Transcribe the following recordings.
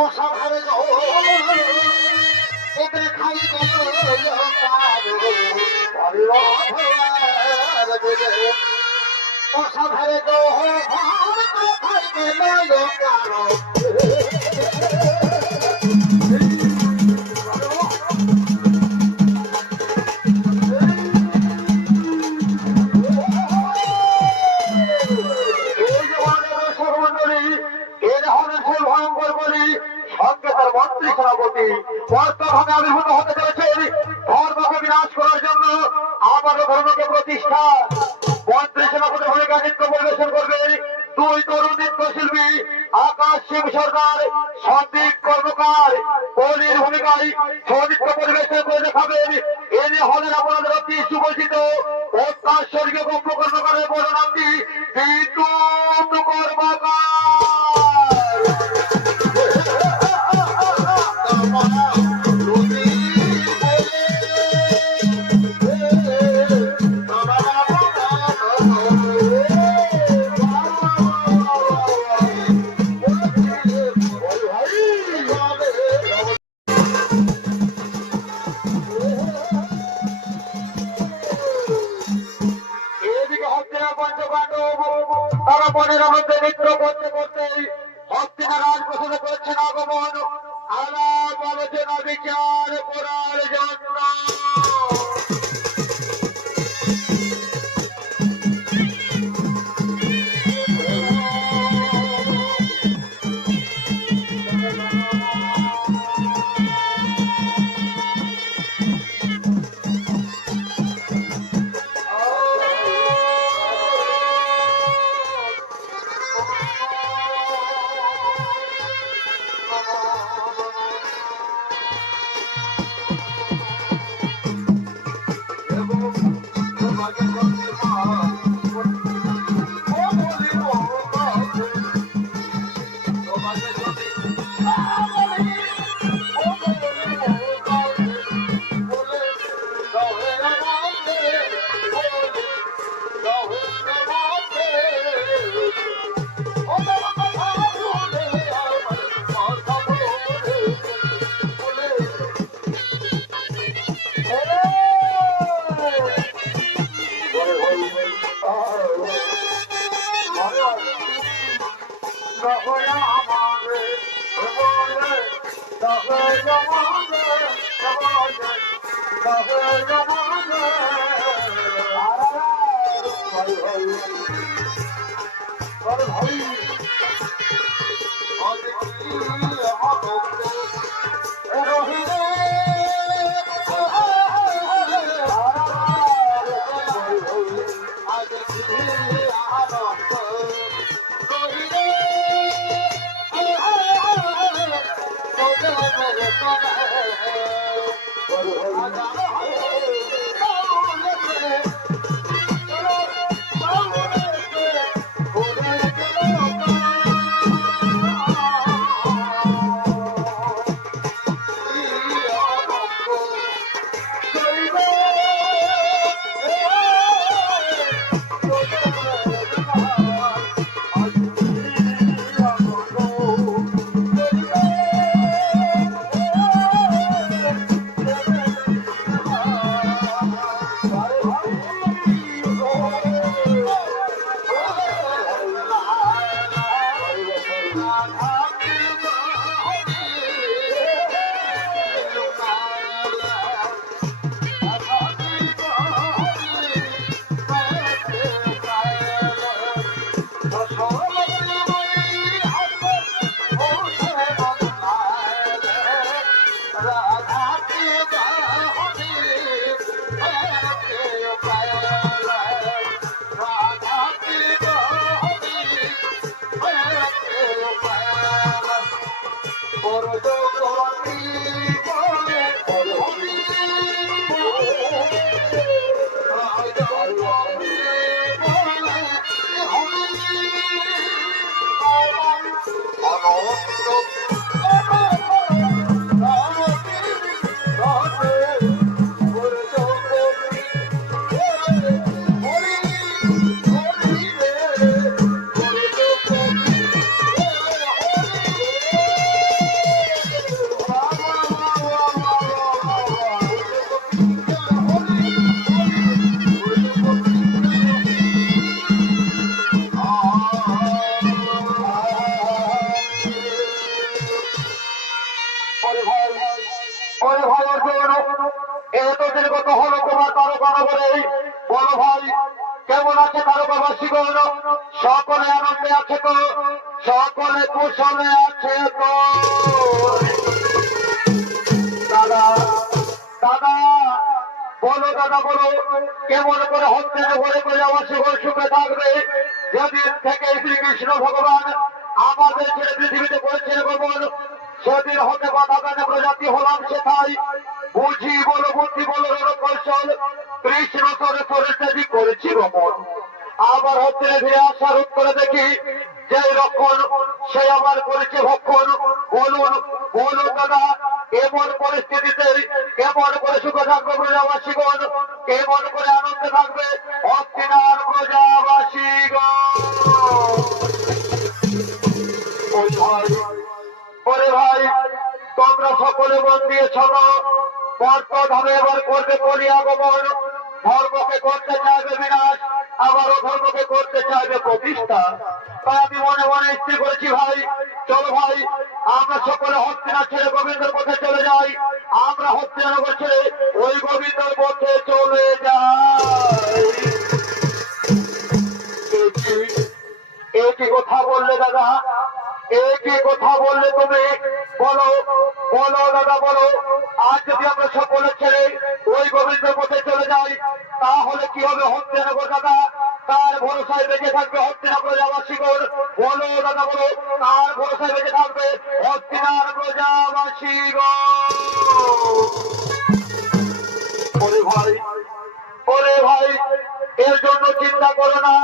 অসাধারে দেখাই অসাধারে মন্ত্রী সেনাপতি বর্তমানে আবির্ভূত হতে চলেছেন ধর্মকে বিনাশ করার জন্য আমাদের ধর্মকে প্রতিষ্ঠা। মন্ত্রী সেনাপতি ভূমিকা নৃত্য পরিবেশন করবেন দুই তরুণ নৃত্যশিল্পী আকাশ সিং সরকার, সন্দীপ কর্মকার। কলির ভূমিকায় নৃত্য পরিবেশন করে দেখাবেন। এনে হলেন আপনাদের অতি সুপরিচিত স্বর্গীয় গম্য কর্মকারের বড় নামটি বিদ্যুৎ কর্মকার। তারা মনের মধ্যে নৃত্য করতে করতে হস্তিনা রাজপ্রসাদে করছেন আগমন আলাপ আলোচনা বিচার করার জন্য। করে বলো ভাই কেমন আছে তারকাবাসীগণ? সকলে আনন্দে আছে তো? সকলে কুশলে আছে তো? দাদা দাদা বলো দাদা বলো, কেমন করে হচ্ছে ঘরে করে আমার সুখে থাকবে? যেদিন থেকে শ্রীকৃষ্ণ ভগবান আমাদের ছেড়ে পৃথিবীতে করেছেন গোপন, সেদিন হতে বাধা দানে প্রজাতি হলাম সেটাই। বুঝি বলো বুদ্ধি বলো কৌশল, কৃষ্ণ সরে সরে যদি করেছি গোপন। আবার হচ্ছে ফিরে আসার উত্তরে দেখি যে রক্ষণ সে আমার করেছে ভক্ষণ। বলুন বলুন দাদা, এমন পরিস্থিতিতে কেমন করে সুখে থাকবে প্রজাবাসীগণ? কেমন করে আনন্দে থাকবে হস্তিনার প্রজাবাসীগণ? ওই ভাই ওরে ভাই, তোমরা সকলে মন দিয়ে শোনো। বর্তভাবে এবার করবে করি আগমন। ধর্মকে করতে চাইবে বিনাশ, আবারও ধর্মকে করতে চাইবে প্রতিষ্ঠা। তাই আমি মনে মনে স্থির করেছি ভাই, চলো ভাই আমরা সকলে হস্তিনাথ ছেড়ে গোবিন্দর পথে চলে যাই। আমরা হস্তিনানগর ছেড়ে ওই গোবিন্দর পথে চলে যাই। একই কথা বললে দাদা, একই কথা বললে তুমি? বলো বলো দাদা বলো, আজ যদি আমরা সকলে ছেড়ে ওই গোবিন্দর পথে চলে যাই তাহলে কি হবে হস্তিনানগর দাদা? তার ভরসায় বেঁচে থাকবে হস্তিনা প্রজাবাসীগণ। বলো দাদা বলো, তার ভরসায় বেঁচে থাকবে হস্তিনার প্রজাবাসীগণ। ওরে ভাই ওরে ভাই, এর জন্য চিন্তা করো না।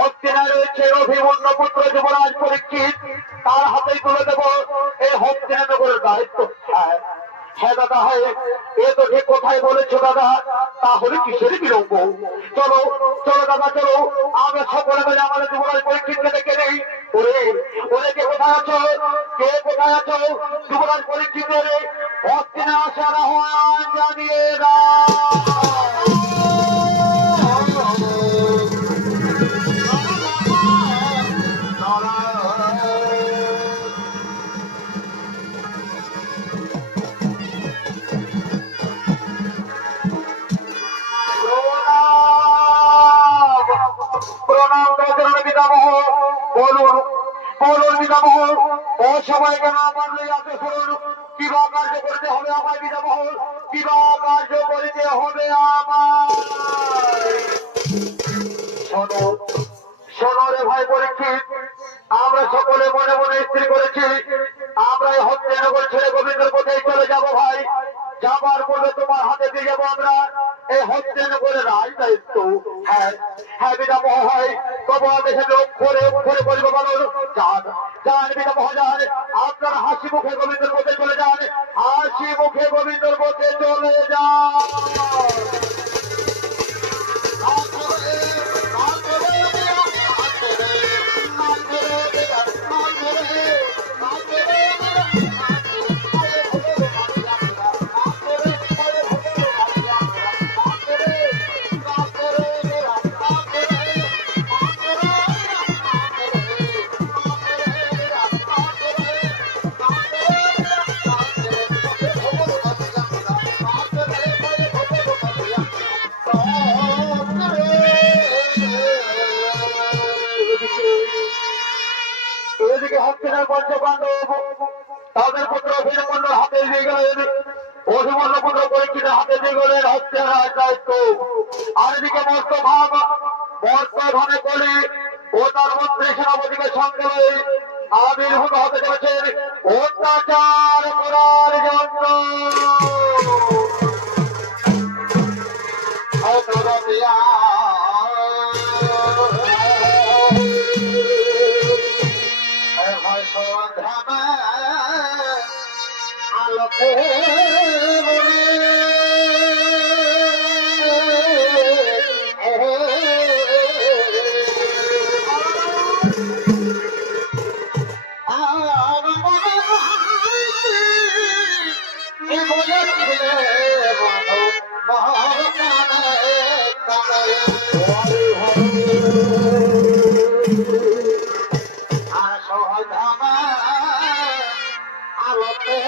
হস্তিনায় রয়েছে অভিমন্যু পুত্র যুবরাজ পরীক্ষিত, তার হাতেই তুলে দেব এই হস্তিনানগরের দায়িত্ব। হ্যাঁ হ্যাঁ দাদা, হ্যাঁ এ তো ঠিক কথাই বলেছো দাদা। তাহলে কিসের বিলম্ব? চলো চলো দাদা চলো, আমরা সকলে মিলে আমাদের যুবরাজ পরীক্ষিতকে দেখে নেই। ওরে ওরে, কে কোথায় আছো? কে কোথায় আছো? যুবরাজ পরীক্ষিতের হস্তিনা আসার আহ্বান জানিয়ে প্রণাম গজরণ পিতামহ। বলুন বলুন পিতামহ, ও সবাই কেন আমার আছে শুনুন। কিবা কার্য করতে হবে আমার পিতামহ, কিবা কার্য করতে হবে আমার? শোনো শোনো রে ভাই পরীক্ষিত, আমরা সকলে মনে মনে স্থির করেছি আমরা এই হস্তিনানগর ছেড়ে গোবিন্দর পথেই চলে যাব ভাই। যাবার পূর্বে তোমার হাতে দিয়ে যাবো আমরা এই হস্তিনানগরের রাজ দায়িত্ব। হ্যাঁ হ্যাঁ পিতামহ, হয় তোমার দেশে অক্ষরে অক্ষরে বলবো বলুন। যান যান পিতামহ যান, আপনার হাসি মুখে গোবিন্দর পথে চলে যান, হাসি মুখে গোবিন্দর পথে চলে যান। এদিকে হস্তিনার পঞ্চপাণ্ডব তাদের পুত্র অভিমন্যুর হাতে দিয়ে গেলেন, অভিমন্যু পুত্র পরীক্ষিতের হাতে দিয়ে গেলেন হস্তিনার দায়িত্ব। আর এদিকে মর্তভাবে কলি ও তার মন্ত্রী সেনাপতিকে সঙ্গে লয়ে আবির্ভূত হতে চলেছেন অত্যাচার করার জন্য। আলোকে আলোতে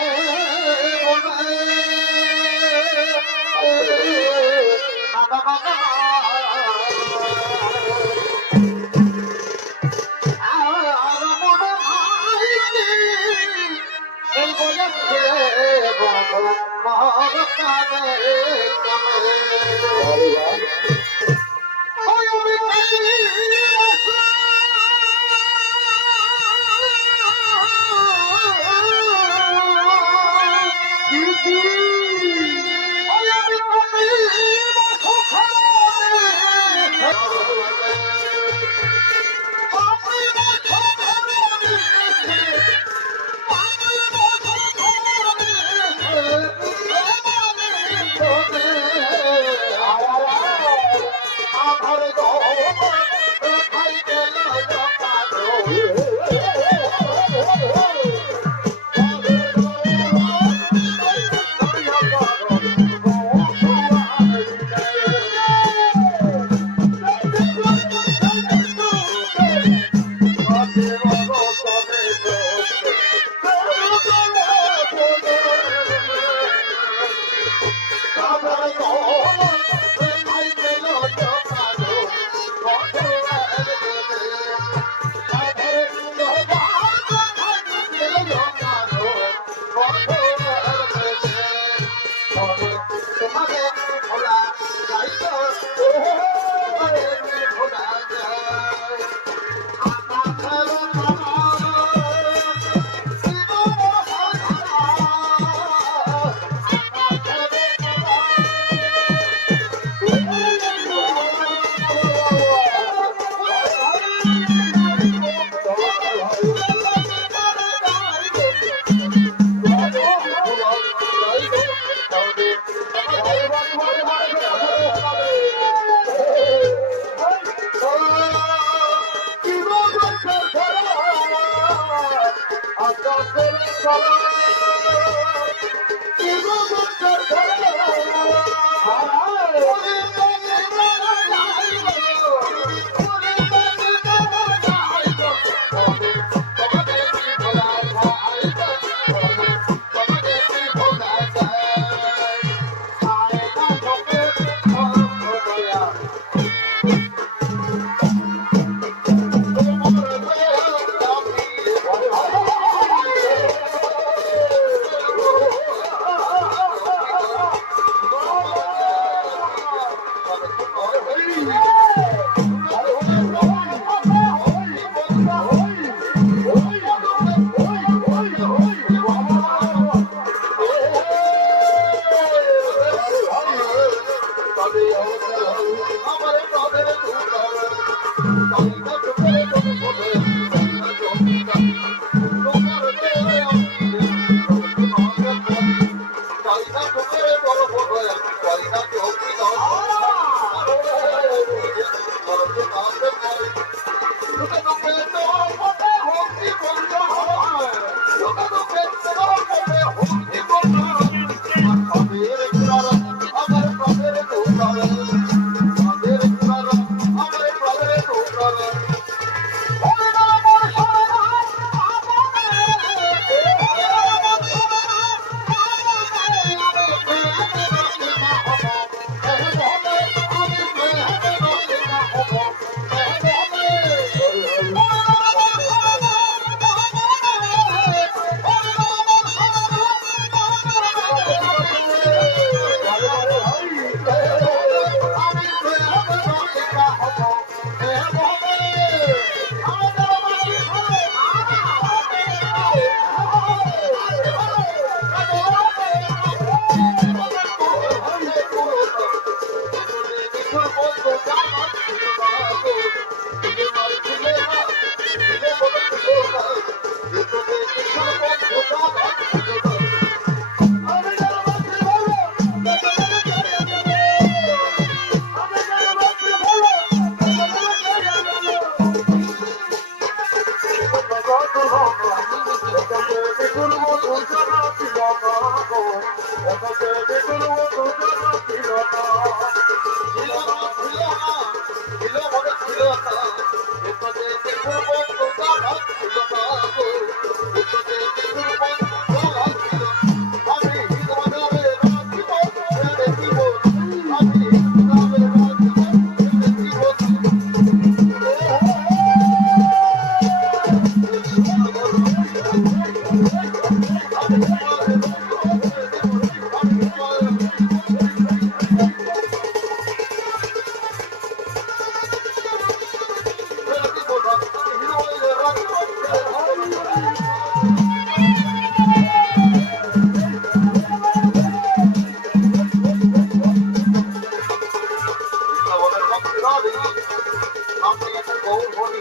আমি একটা গৌর বলি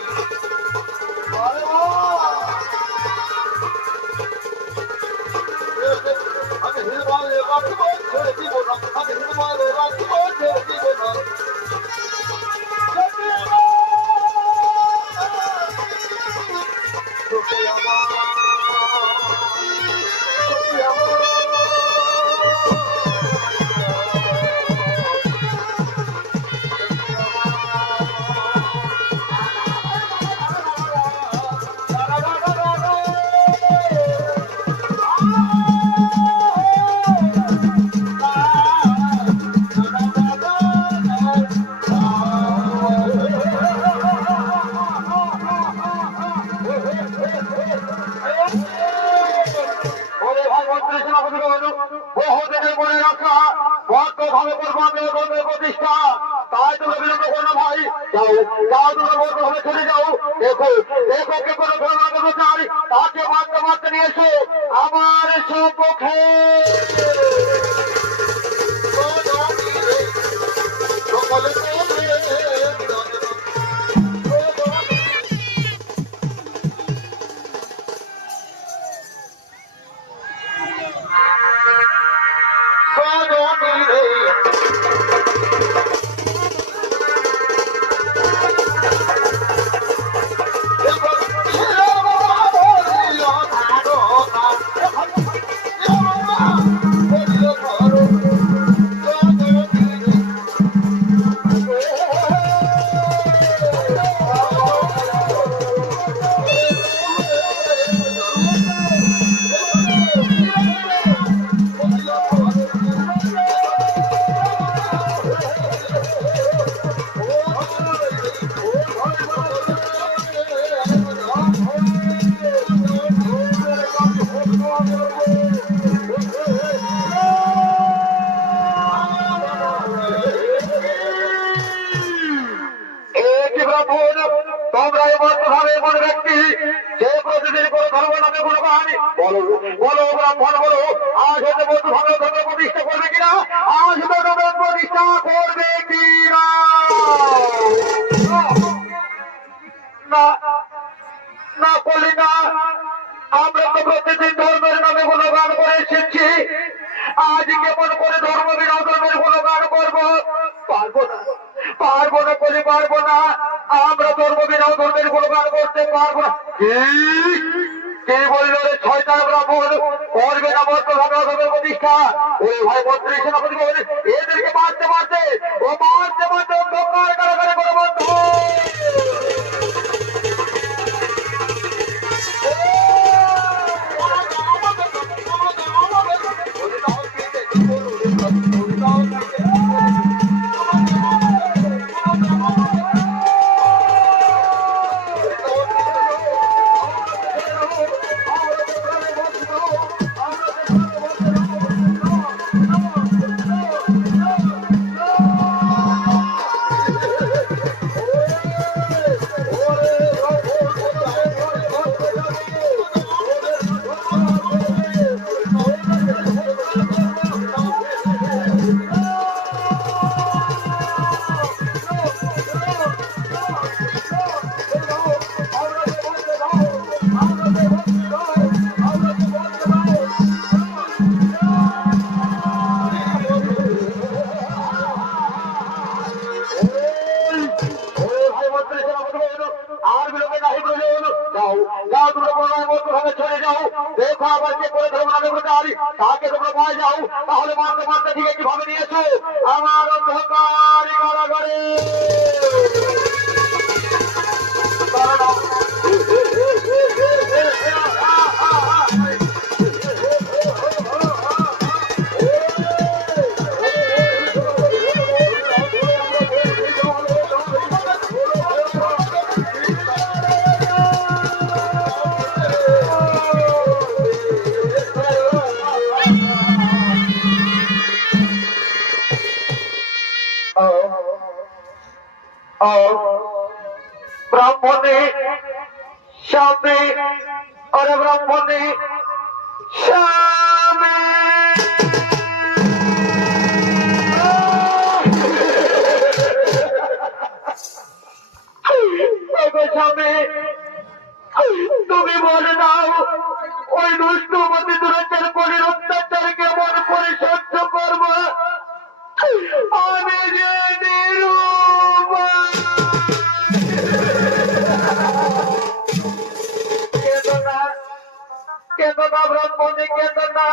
আমি হিমালয় রাখব ছেড়ে দিব না আমি হিমালয় রাখব ছেড়ে দিব না প্রতিষ্ঠা তাই তুমি বিলম্ব করো না ভাই যাও যাও তুমি বলতে হবে চলে যাও দেখো দেখো কে কোনো ধর্ম করতে চাই তাকে মারতে মারতে নিয়ে এসো আমার সম্মুখে আমরা তো প্রতিদিন ধর্মের নামে গুণগান করে এসেছি আজ কেমন করে ধর্ম বিনোদনের গুণগান করবো পারবো না বলে পারবো না আমরা ধর্ম বিনোদনের গুণগান করতে পারবো না কে বললো রে ছয়টা ব্রাহ্মণ করবে না বর্তমানে প্রতিষ্ঠা ওই ভাই মন্ত্রী সেনাপতি এদেরকে মারতে মারতে অন্ধকার কারাগারে করে বন্ধ তাকে তোমরা ভয় যাও তাহলে মারতে মারতে ঠিক কিভাবে নিয়েছো আমার অন্ধকার কারাগারে ব্রাহ্মণে স্বামী অরে ব্রাহ্মণে স্বামী বলে দাও ওই দুষ্টমতি দুরাচার কলির অত্যাচার কেমন করে সহ্য করবো আমি যে কেদনা ব্রাহ্মণী কেদনা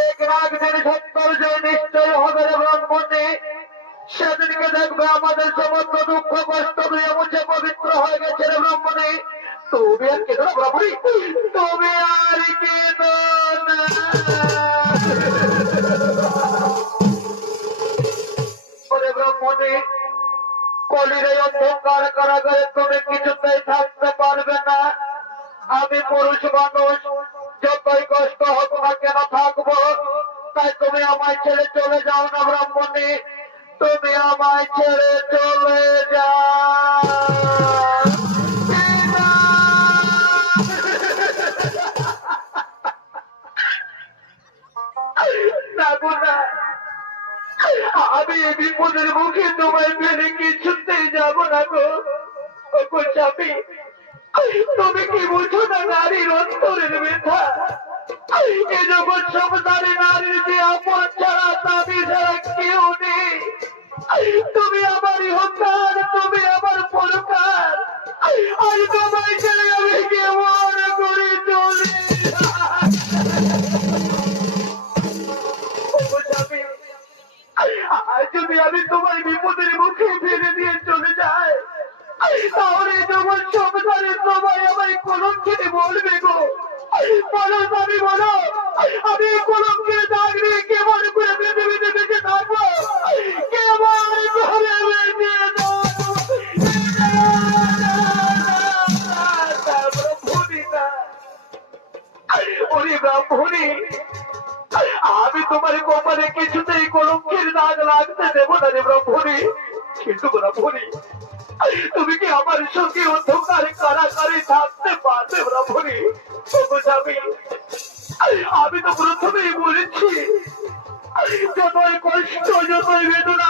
এক রাগ দিন সত্তর যে নিশ্চয় হবে রে ব্রাহ্মণী সেদিনকে দেখবে আমাদের সমস্ত দুঃখ কষ্ট দিয়ে মুছে পবিত্র হয়ে গেছে রে ব্রাহ্মণী তুমি আর কেদনা ব্রাহ্মণী তুমি আর কেদনা ব্রাহ্মণী কলির এই অন্ধকার কারাগারে তুমি কিছুতেই থাকতে পারবে না আমি পুরুষ মানুষ যতই কষ্ট হোক না কেন থাকবো তাই তুমি আমায় ছেড়ে চলে যাও না ব্রাহ্মণী তুমি আমায় ছেড়ে চলে যাও না গো না আমি এই বিপদের মুখে তোমায় ফেলে কিছুতেই যাব না গো স্বামী তুমি কি বুঝো না নারীর অন্তরের ব্যথা এ জগৎ সংসারে নারীর যে আপন ছাড়া স্বামী ছাড়া কেউ নেই তুমি আমার ইহকাল তুমি আমার পরকাল আর তোমায় ছেড়ে আমি কেমন করে চলি যদি আমি তোমার বিপদের মুখে ফেলে দিয়ে চলে যাই তাহলে তোমার সংসারে সবাই আমায় কলঙ্কিনী বলবে গো বলো আমি বলো আমি কলঙ্কের দাগ নিয়ে কেমন করে পৃথিবীতে বেঁচে থাকবো কেমন করে বেঁচে ব্রাহ্মণী আমি তোমার কপালে কিছুতেই কলঙ্কের দাগ লাগতে দেবো না রে ব্রাহ্মণী কিন্তু ব্রাহ্মণী তুমি কি আমার সঙ্গে অন্ধকারে কারাগারে থাকতে পারবে ব্রাহ্মণী আমি তো প্রথমেই বলেছি যতই কষ্ট যতই বেদনা